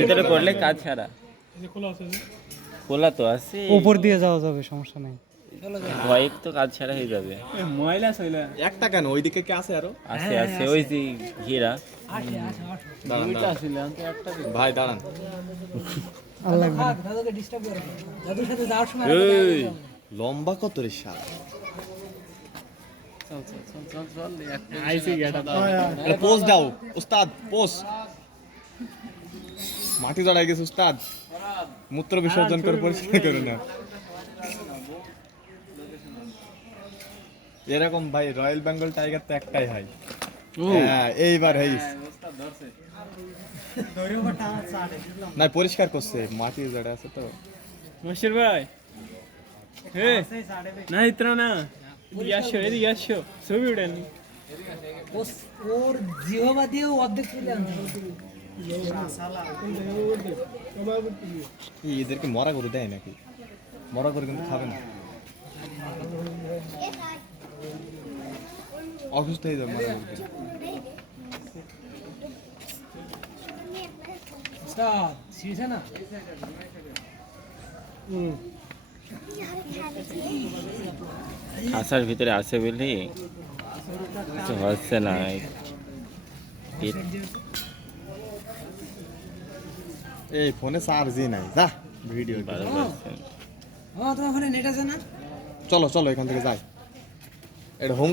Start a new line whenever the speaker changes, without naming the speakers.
ভিতরে করলে কাজ ছাড়া। খোলা তো আছে।
উপর দিয়ে যাওয়া যাবে সমস্যা নেই।
ভয়ে তো কাজ ছাড়া হয়ে যাবে।
ময়লা সইলা
একটা কেন? ওইদিকে কি আছে আরও?
আছে আছে ওই যে ঘেরা।
দাঁড়ান। ভাই দাঁড়ান। লম্বা কত রে শাল।
আইসি গেটা
এটা পোজ দাও। উস্তাদ পোজ। মাটি জড়াই গেছে উস্তাদ। মূত্র বিসর্জন করে পরিষ্কার করে না এরকম ভাই রয়্যাল বেঙ্গল টাইগার তো একটাই হয়। হ্যাঁ এইবার হইস না পরিষ্কার করছে মাটি জড়ে আছে তো।
মশির ভাই। হে না না। এদিকে আসো ছবি উঠেন।
ওর জিহবা দিয়েও অর্ধেক
এদেরকে মরা করে দেয় নাকি? মরা করে কিন্তু খাবে না। অসুস্থ হয়ে যাবে মরা করে।
না
ভিতরে আছে বলি হচ্ছে না। এই
ফোনে চার্জই নাই যা ভিডিও
পার্সেন্ট
তোমার নেট আছে না?
চলো চলো এখান থেকে যাই। এটা হোম